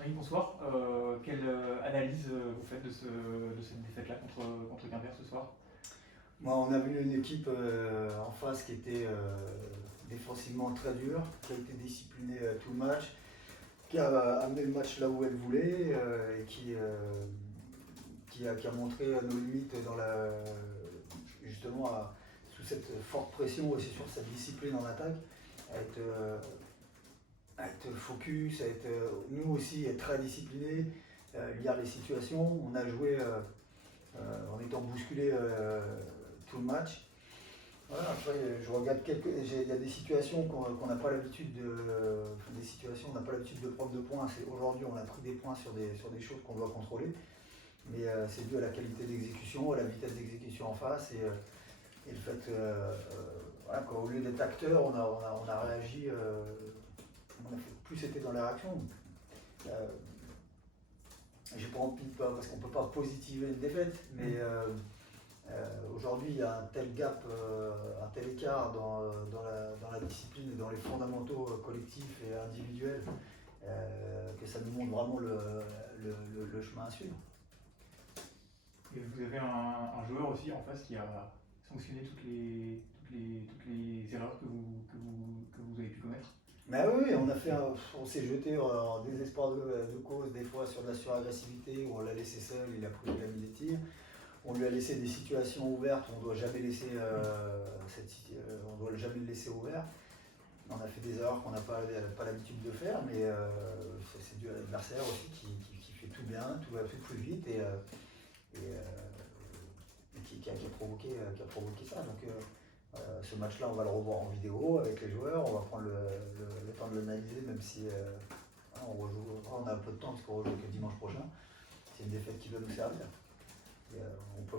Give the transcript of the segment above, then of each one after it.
Oui, bonsoir. Quelle analyse vous faites de cette défaite-là contre Quimper ce soir? Moi, on a vu une équipe en face qui était défensivement très dure, qui a été disciplinée tout le match, qui a amené le match là où elle voulait et qui a montré nos limites justement sous cette forte pression et sur cette discipline en attaque, à être focus, à être nous aussi être très disciplinés, lire les situations. On a joué en étant bousculé tout le match. Voilà, après, je regarde il y a des situations qu'on n'a pas l'habitude on n'a pas l'habitude de prendre de points. Aujourd'hui, on a pris des points sur des choses qu'on doit contrôler, mais c'est dû à la qualité d'exécution, à la vitesse d'exécution en face et le fait voilà, qu'au lieu d'être acteur, on a réagi, on a plus été dans la réaction. J'ai pas envie parce qu'on ne peut pas positiver une défaite, mais aujourd'hui il y a un tel gap, un tel écart dans la discipline et dans les fondamentaux collectifs et individuels que ça nous montre vraiment le chemin à suivre. Et vous avez un joueur aussi en face qui a sanctionné toutes les erreurs que vous avez pu commettre. Mais oui, on s'est jeté en désespoir de cause, des fois sur de la suragressivité, où on l'a laissé seul, il a mis des tirs. On lui a laissé des situations ouvertes, on ne doit jamais le laisser ouvert. On a fait des erreurs qu'on n'a pas l'habitude de faire, mais c'est dû à l'adversaire aussi qui fait tout bien, tout va plus vite et qui a provoqué ça. Donc ce match-là, on va le revoir en vidéo avec les joueurs, on va prendre le temps de l'analyser, même si on a un peu de temps parce qu'on rejoue que dimanche prochain. C'est une défaite qui doit nous servir. On peut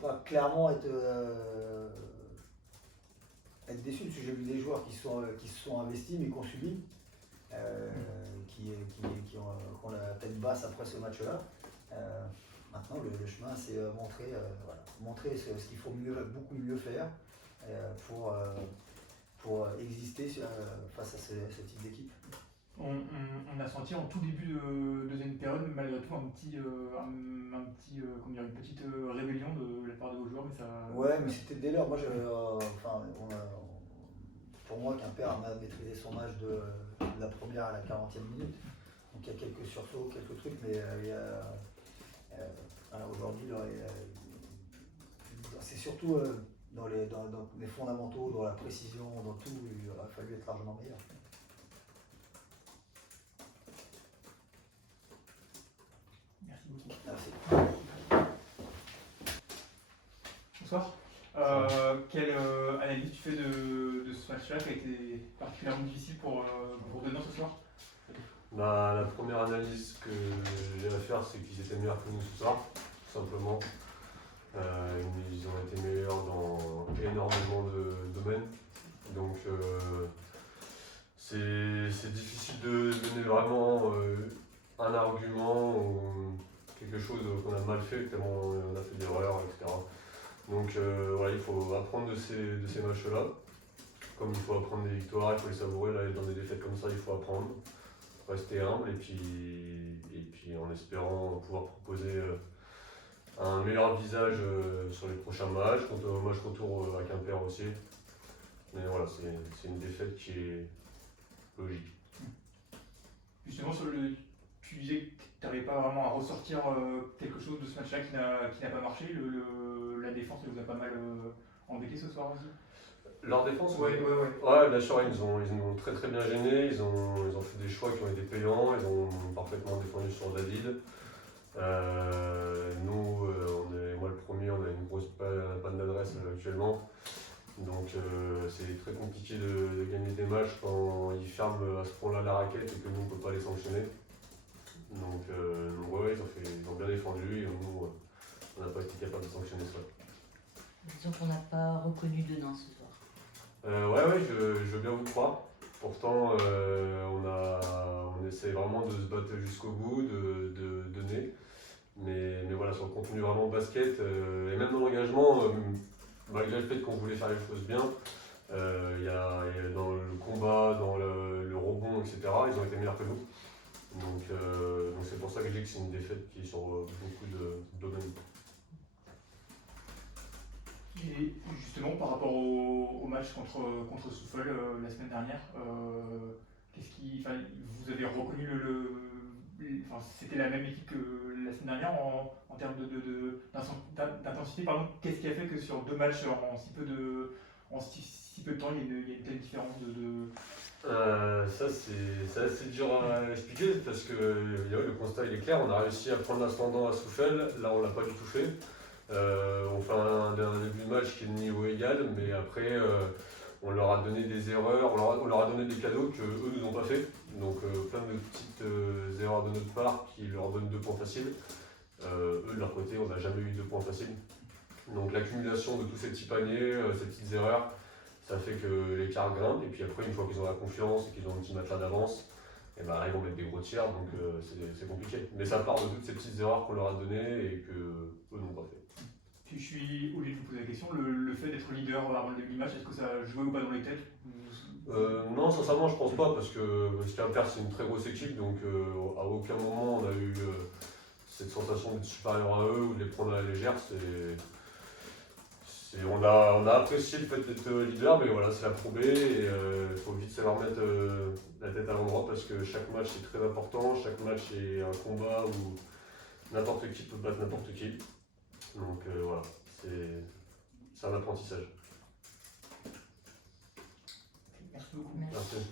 pas clairement être déçu parce que j'ai vu des joueurs qui se sont investis mais qui ont subi, qui ont la tête basse après ce match-là. Maintenant le chemin c'est montrer ce qu'il faut beaucoup mieux faire pour exister face à ce type d'équipe. On a senti en tout début de deuxième période, malgré tout, une petite rébellion de la part de vos joueurs, mais ça. Ouais, mais c'était dès lors. Moi, pour moi, Quimper a maîtrisé son match de la première à la 40e minute. Donc il y a quelques sursauts, quelques trucs, mais aujourd'hui, c'est surtout dans les fondamentaux, dans la précision, dans tout, il aurait fallu être largement meilleur. Merci beaucoup. Merci. Bonsoir. Quelle analyse tu fais de ce match-là qui a été particulièrement difficile pour Denain ce soir? La première analyse que j'ai à faire, c'est qu'ils étaient meilleurs que nous ce soir, tout simplement. Ils ont été meilleurs dans énormément de domaines. Donc c'est difficile de donner vraiment un argument ou quelque chose qu'on a mal fait, tellement on a fait des erreurs, etc. Donc voilà, il faut apprendre de ces matchs-là. Comme il faut apprendre des victoires, il faut les savourer. Là, dans des défaites comme ça, il faut apprendre, rester humble et puis en espérant pouvoir proposer un meilleur visage sur les prochains matchs, match retour à Quimper aussi. Mais voilà, c'est une défaite qui est logique. Justement, tu disais que tu n'arrivais pas vraiment à ressortir quelque chose de ce match-là qui n'a pas marché. La défense, elle vous a pas mal embêté ce soir aussi? Leur défense, ouais. Ouais, bien sûr, ils nous ont très très bien gênés, ils ont fait des choix qui ont été payants, ils ont parfaitement défendu sur David. Nous, moi le premier, on a une grosse panne d'adresse actuellement. Donc c'est très compliqué de gagner des matchs quand ils ferment à ce point-là la raquette et que nous on ne peut pas les sanctionner. Donc ouais, ils ont bien défendu et nous on n'a pas été capable de sanctionner ça. Disons qu'on n'a pas reconnu Denain ce soir. Ouais, je veux bien vous croire. Pourtant on essaie vraiment de se battre jusqu'au bout, de donner. Mais voilà, sur le contenu vraiment basket et même dans l'engagement, malgré le fait qu'on voulait faire les choses bien, il y a dans le combat, dans le rebond, etc., ils ont meilleurs que nous. Donc c'est pour ça que je dis que c'est une défaite qui est sur beaucoup de domaines. Et justement, par rapport au match contre Souffle la semaine dernière, vous avez reconnu c'était la même équipe que la semaine dernière en termes d'intensité, pardon. Qu'est-ce qui a fait que sur 2 matchs en si peu de temps, il y a une telle différence Ça c'est assez dur à expliquer parce que le constat il est clair, on a réussi à prendre l'ascendant à Souffle, là on l'a pas du tout fait. On fait un début de match qui est de niveau égal, mais après on leur a donné des erreurs, on leur a donné des cadeaux qu'eux nous ont pas fait. Donc plein de petites erreurs de notre part qui leur donnent 2 points faciles. Eux de leur côté on n'a jamais eu 2 points faciles. Donc l'accumulation de tous ces petits paniers, ces petites erreurs, ça fait que l'écart grimpe. Et puis après une fois qu'ils ont la confiance et qu'ils ont un petit matelas d'avance, et ben là ils vont mettre des gros tirs, donc c'est compliqué. Mais ça part de toutes ces petites erreurs qu'on leur a données et que eux n'ont pas fait. Je suis obligé de vous poser la question, le fait d'être leader avant le début du match, est-ce que ça jouait ou pas dans les têtes? Non, sincèrement, je pense pas, parce qu'Inter c'est une très grosse équipe, donc à aucun moment on a eu cette sensation d'être supérieur à eux ou de les prendre à la légère. On a apprécié le fait d'être leader, mais voilà, c'est la Pro B et il faut vite savoir mettre la tête à l'endroit parce que chaque match est très important, chaque match est un combat où n'importe qui peut battre n'importe qui. Donc voilà, c'est un apprentissage. Merci beaucoup. Merci. Merci.